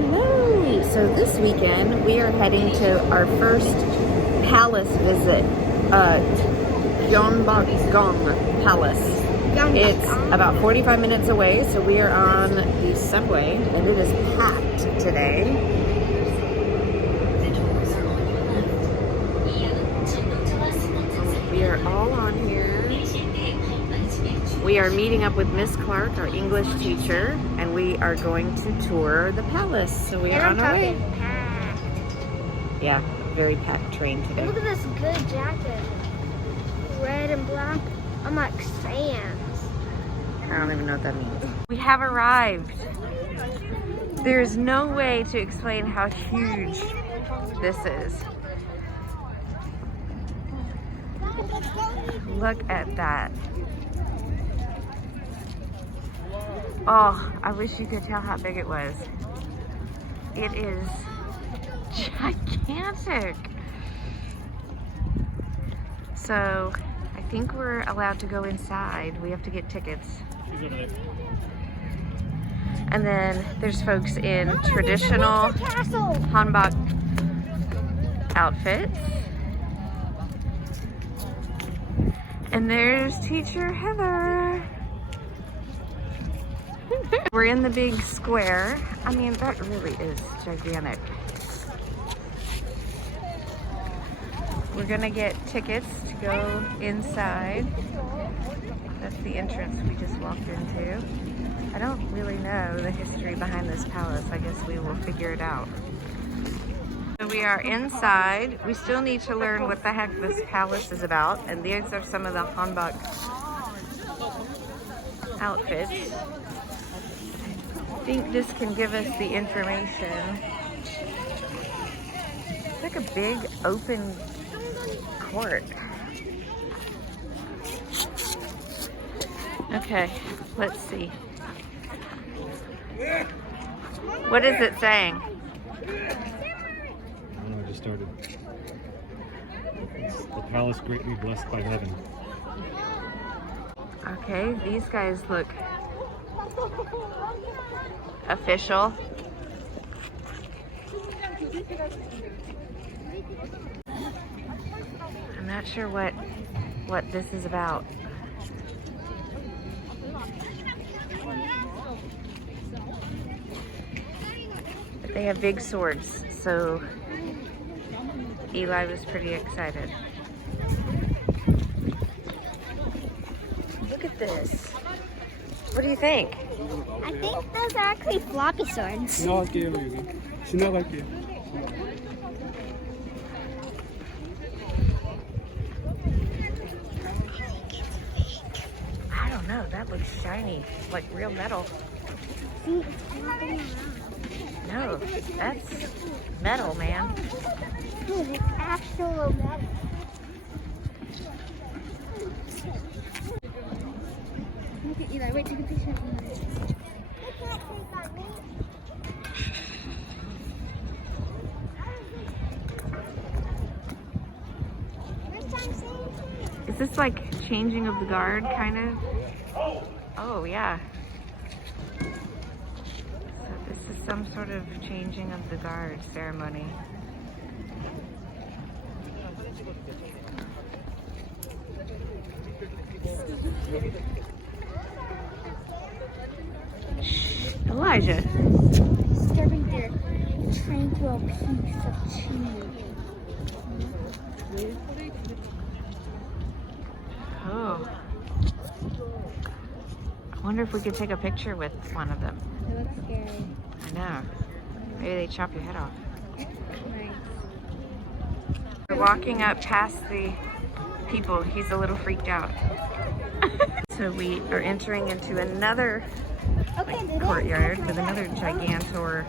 Hello! So this weekend we are heading to our first palace visit, Gyeunbokgong Palace. It's about 45 minutes away, so we are on the subway and it is packed today. We are all on here. We are meeting up with Miss Clark, our English teacher, and we are going to tour the palace. So we are on our way. Packed. Yeah, very packed train today. Look at this good jacket. Red and black. I'm like sands. I don't even know what that means. We have arrived. There's no way to explain how huge this is. Look at that. Oh, I wish you could tell how big it was. It is gigantic. So I think we're allowed to go inside. We have to get tickets. And then there's folks in traditional hanbok outfits. And there's Teacher Heather. We're in the big square. I mean, that really is gigantic. We're gonna get tickets to go inside. That's the entrance we just walked into. I don't really know the history behind this palace. I guess we will figure it out. So we are inside. We still need to learn what the heck this palace is about. And these are some of the hanbok outfits. I think this can give us the information. It's like a big open court. Okay, let's see. What is it saying? I just started. It's the palace greatly blessed by heaven. Okay, these guys look official. I'm not sure what this is about. But they have big swords, so Eli was pretty excited. Look at this. What do you think? I think those are actually floppy swords. I don't know. That looks shiny, like real metal. See, it's flopping around. No, that's metal, man. Dude, it's actual metal. Look at Eli. Wait, take a picture of Eli. Is this like changing of the guard, kind of? Oh, yeah. So this is some sort of changing of the guard ceremony. Elijah. Disturbing their tranquil peace of cheese. Oh. I wonder if we could take a picture with one of them. They look scary. I know. Maybe they chop your head off. Nice. We're walking up past the people. He's a little freaked out. So we are entering into another courtyard with another gigantor.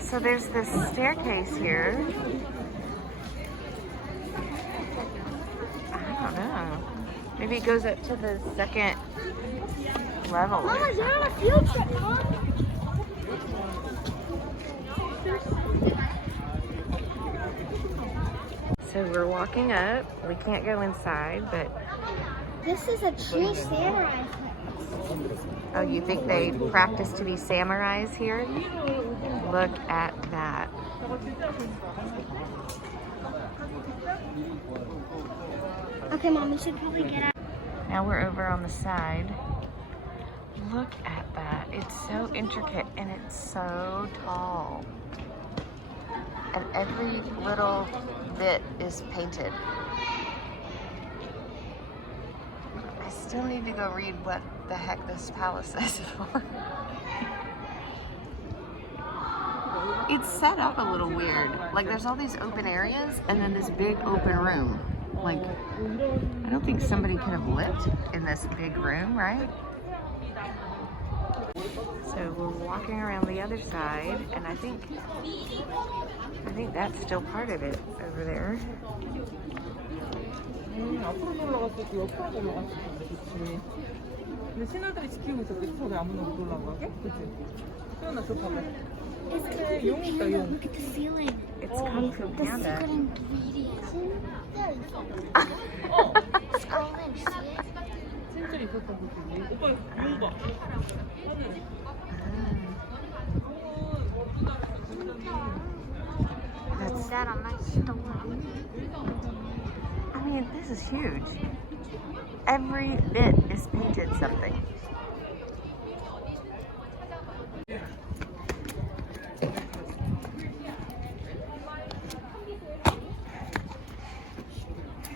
So there's this staircase here. I don't know. Maybe it goes up to the second level. Mama, you're on a field trip, Mom. So we're walking up. We can't go inside, but This is a true samurai. oh, you think they practice to be samurais here? Look at that. Okay, Mom, we should probably get out. Now we're over on the side. Look at that. It's so intricate and it's so tall. And every little bit is painted. I still need to go read what the heck this palace is for. It's set up a little weird. Like there's all these open areas and then this big open room. Like, I don't think somebody could have lived in this big room, right? So we're walking around the other side, and I think that's still part of it over there. 앞으로 올라갔을 때 옆으로 올라갔을 때 그치. 근데 신하들이 지키고 있어. 그 턱에 아무나 못 올라가게? 그치? 태연아 저 봐봐. 밑에 용 있다 용. Look at the ceiling. It's Kung Fu The Panda. secret ingredient. Scroll in, see it? 진짜 있었던 거지. 오빠 용 봐. That's that on my store. I mean, this is huge. Every bit is painted something.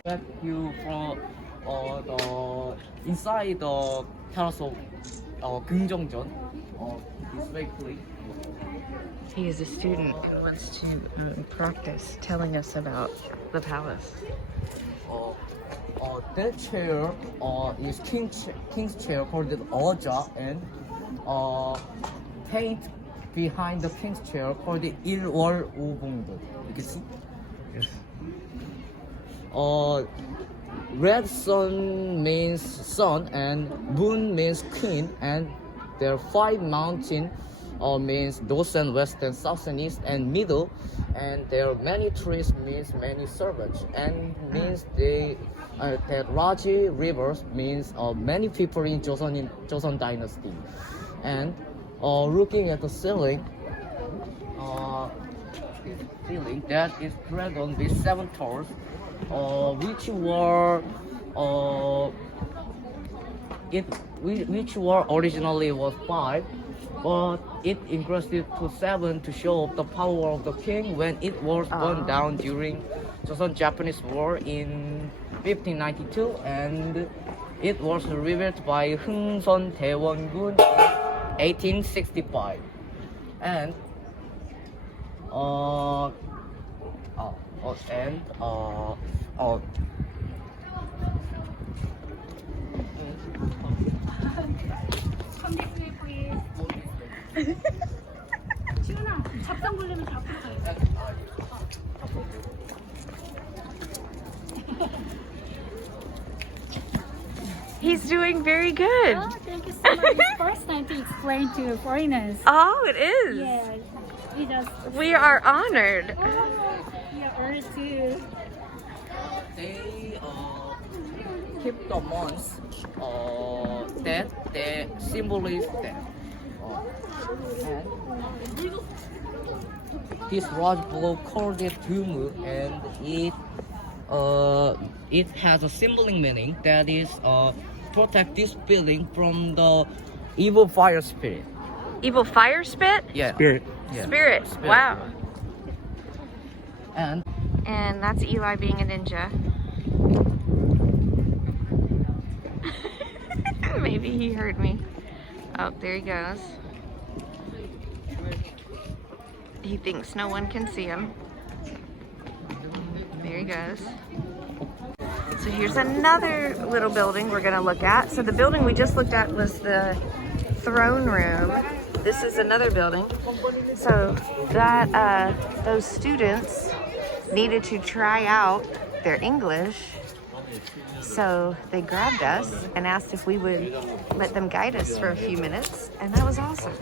Back you from the inside the palace of Gyeongbokgong this way, please. He is a student and wants to practice telling us about the palace. That chair is king's chair called the Oja, and paint behind the king's chair called the 일월 오봉도. You can see. Yes. Red sun means sun and moon means queen, and there are 5 mountains means north and west and south and east and middle, and there are many trees means many servants, and means that Raji rivers means many people in Joseon dynasty. And looking at the ceiling, that is dragon with 7 towers, which were originally was 5, but it increased it to 7 to show the power of the king when it was burned down during Joseon-Japanese War in 1592, and it was rebuilt by Hungseon Daewongun in 1865. And 지훈아, 잡상 걸리면 잡고 가야 돼. He's doing very good. Oh, thank you so much. It's first time to explain to foreigners. Oh, it is. Yeah, we just. We are honored. Yeah, early too. they keep the months that they symbolize that. And this large block called it Dumu, and it has a symbolic meaning that is protect this building from the evil fire spirit. Evil fire spit? Yeah. Spirit. Yeah. Spirit. Wow. And And that's Eli being a ninja. Maybe he heard me. Oh, there he goes. He thinks no one can see him. There he goes. So here's another little building we're gonna look at. So the building we just looked at was the throne room. This is another building. So that those students needed to try out their English. So they grabbed us and asked if we would let them guide us for a few minutes, and that was awesome.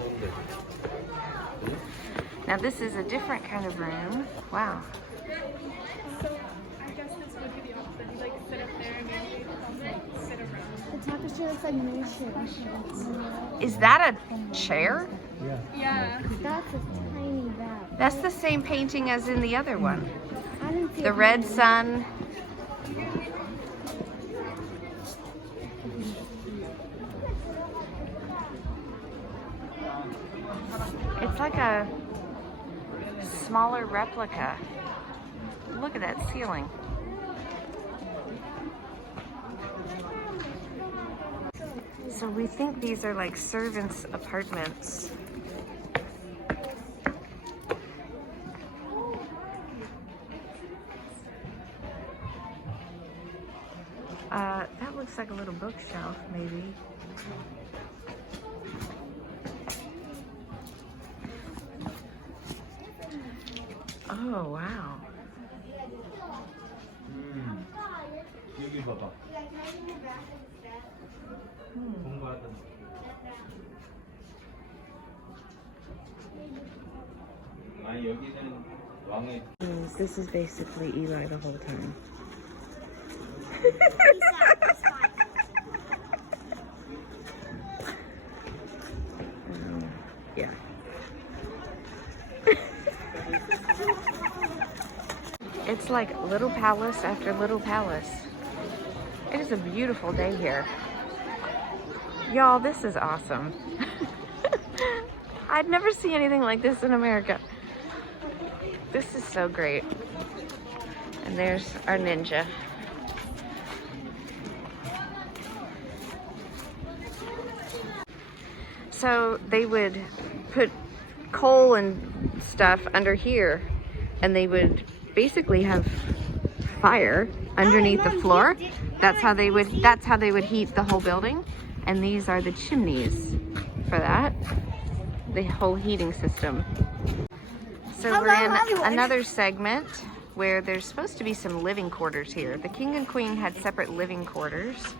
Now this is a different kind of room. Wow. looks like miniatures. Is that a chair? That's a tiny bag. That's the same painting as in the other one. I didn't see The a red sun. It's like a smaller replica. Look at that ceiling. So we think these are like servants' apartments. That looks like a little bookshelf, maybe. Oh, wow. 여기 봐봐. 공부하던. 아니 여기는 왕의. This is basically Eli the whole time. Yeah. It's like little palace after little palace. It is a beautiful day here. Y'all, this is awesome. I'd never seen anything like this in America. This is so great. And there's our ninja. So they would put coal and stuff under here, and they would basically have fire underneath the floor. That's how they would heat the whole building. And these are the chimneys for that. The whole heating system. So we're in another segment where there's supposed to be some living quarters here. The king and queen had separate living quarters.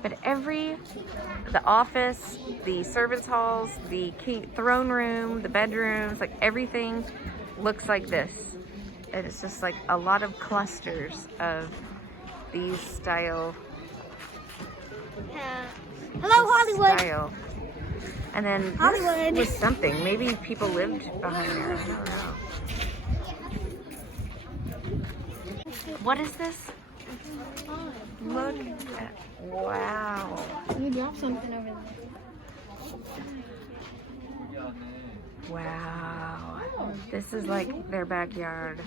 But the office, the servants' halls, the throne room, the bedrooms, like everything looks like this. And it's just like a lot of clusters of these style. Hello, Hollywood. Style. And then Hollywood. this was something. Maybe people lived behind there. I don't know. What is this? Look at, wow. You dropped something over there. Wow. This is like their backyard.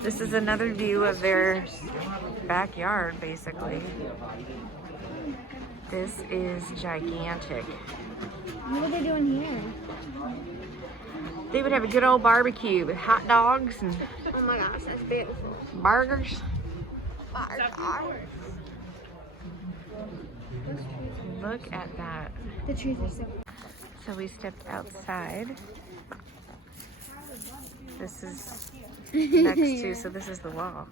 This is another view of their backyard, basically. This is gigantic. What are they doing here? They would have a good old barbecue with hot dogs and Oh my gosh, that's beautiful. burgers. Look at that. The trees are so So we stepped outside. This is next to, so this is the wall.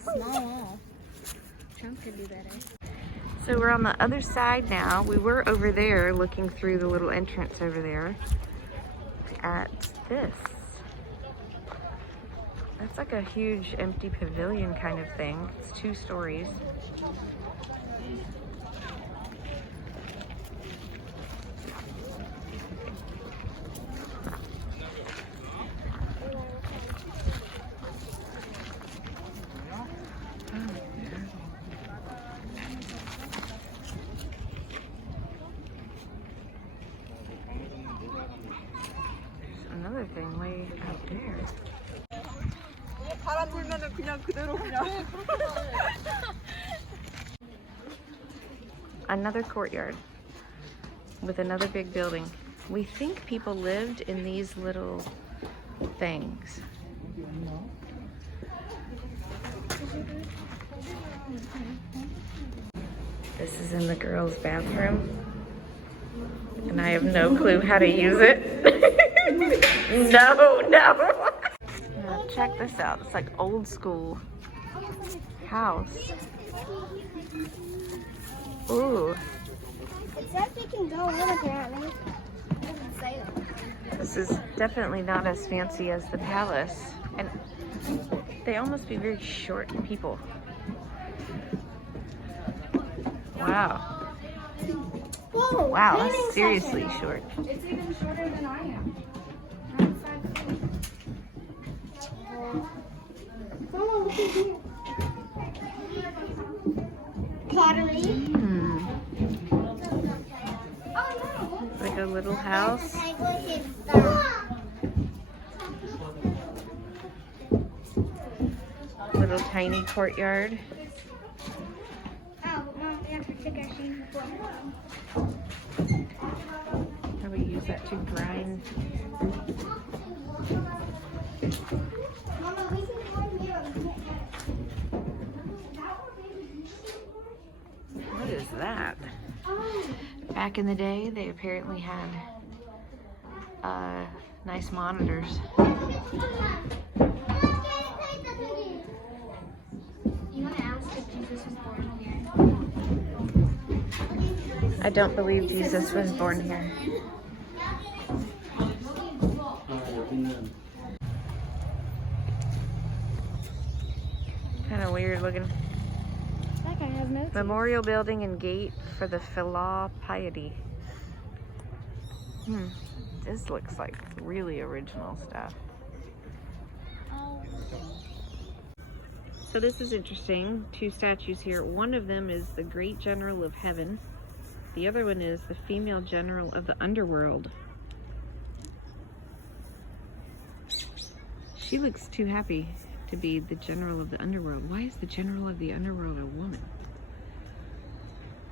small wall. Trump could do better. So we're on the other side now. We were over there looking through the little entrance over there at this. That's like a huge empty pavilion kind of thing. It's 2 stories. Another thing way out there. 바람 불면은 그냥 그대로 그냥. Another courtyard with another big building. We think people lived in these little things. This is in the girls' bathroom, and I have no clue how to use it. No. Now check this out. It's like old school house. Ooh. It says we can go in apparently. It doesn't say that. The This is definitely not as fancy as the palace. And they all must be very short people. Wow. Whoa, Wow, training that's seriously session. short. It's even shorter than I am. I'm 5 feet. Oh, look at here. Pottery. Like a little house. Little tiny courtyard. Oh, Mom, we have to take our shoes before. How we use that to grind. Mama, we can go here. What is that? Back in the day, they apparently had nice monitors. You want to ask if Jesus was born here? I don't believe Jesus was born here. Kind of weird looking. That guy has no. Memorial building and gate for the Philae Piety. This looks like really original stuff. So this is interesting. 2 statues here. One of them is the Great General of Heaven. The other one is the Female General of the Underworld. She looks too happy to be the General of the Underworld. Why is the General of the Underworld a woman?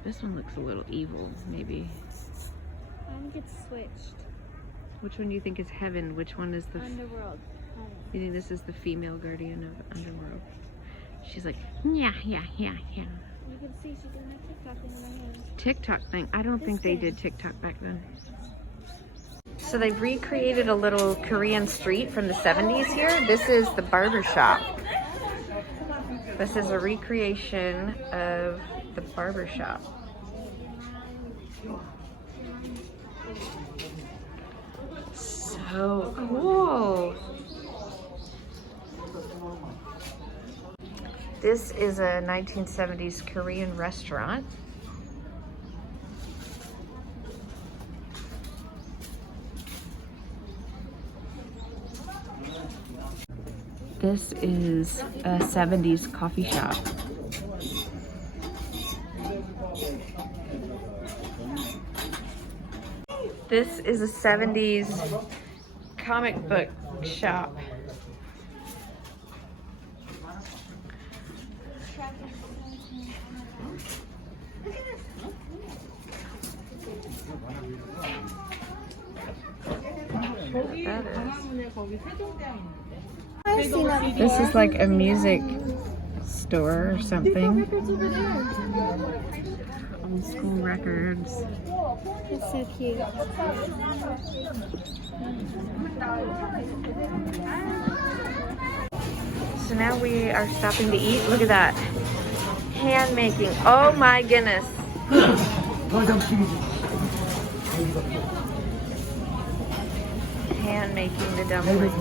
This one looks a little evil, maybe. I think it's switched. Which one do you think is heaven? Which one is the... Underworld. You think this is the female guardian of the underworld? She's like, yeah. You can see she's doing a TikTok thing in her hand. TikTok thing. I don't think they did TikTok back then. So they've recreated a little Korean street from the 70s here. This is the barber shop. This is a recreation of the barber shop. So cool. This is a 1970s Korean restaurant. This is a 70s coffee shop. This is a 70s comic book shop. This is like a music store or something. Old school records. It's so cute. So now we are stopping to eat. Look at that. Hand making. Oh my goodness. Hand making the dumplings.